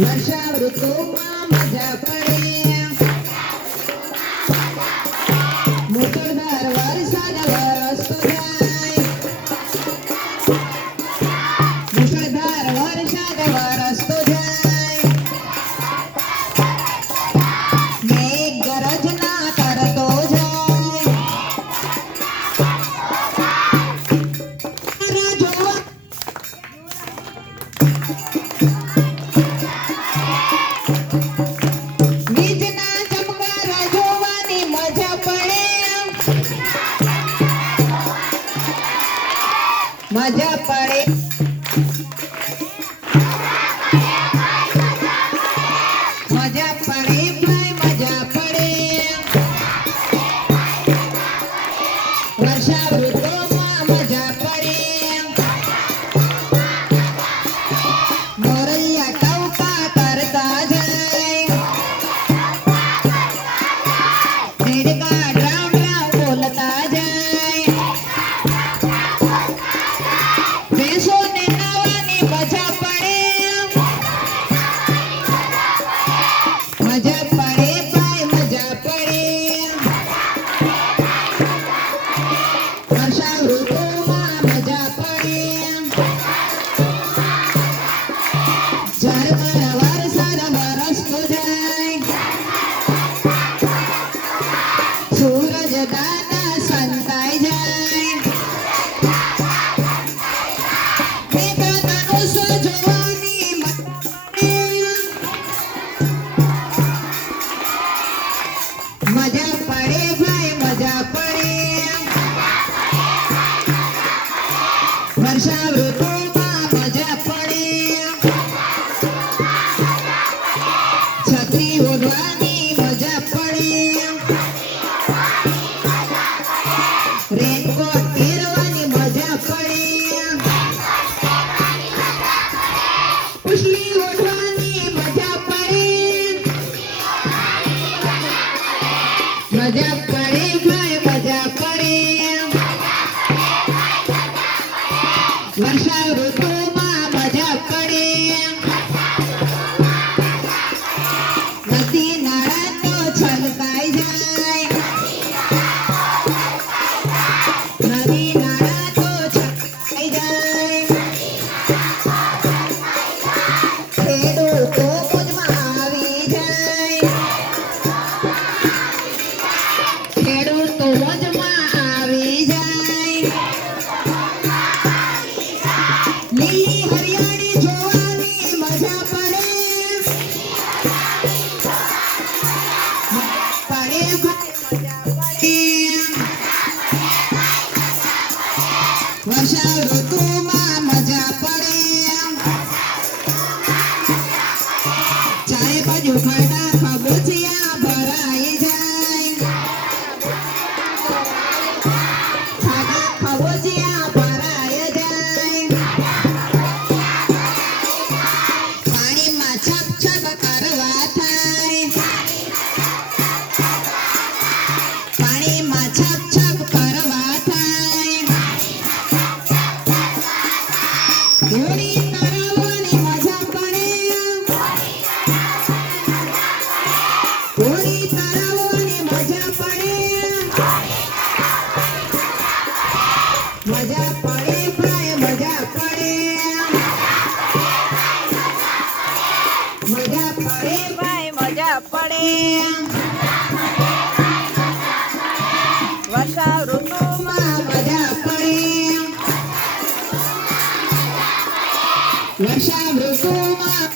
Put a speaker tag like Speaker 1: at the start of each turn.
Speaker 1: Nice. माझ्या पाळे सूरज दादा संताय जाय. मी तो धनुष जवानी मजा पडे भाई मजा पडे. वर्षा ऋतू मजा पडे. छत्री उद्वान મજા પડે ભાઈ મજા પડે. વર્ષા ઋતુમાં મજા પડે. નદી નાળા તો છલતા อยู่ภายใต้ Let's have a good one.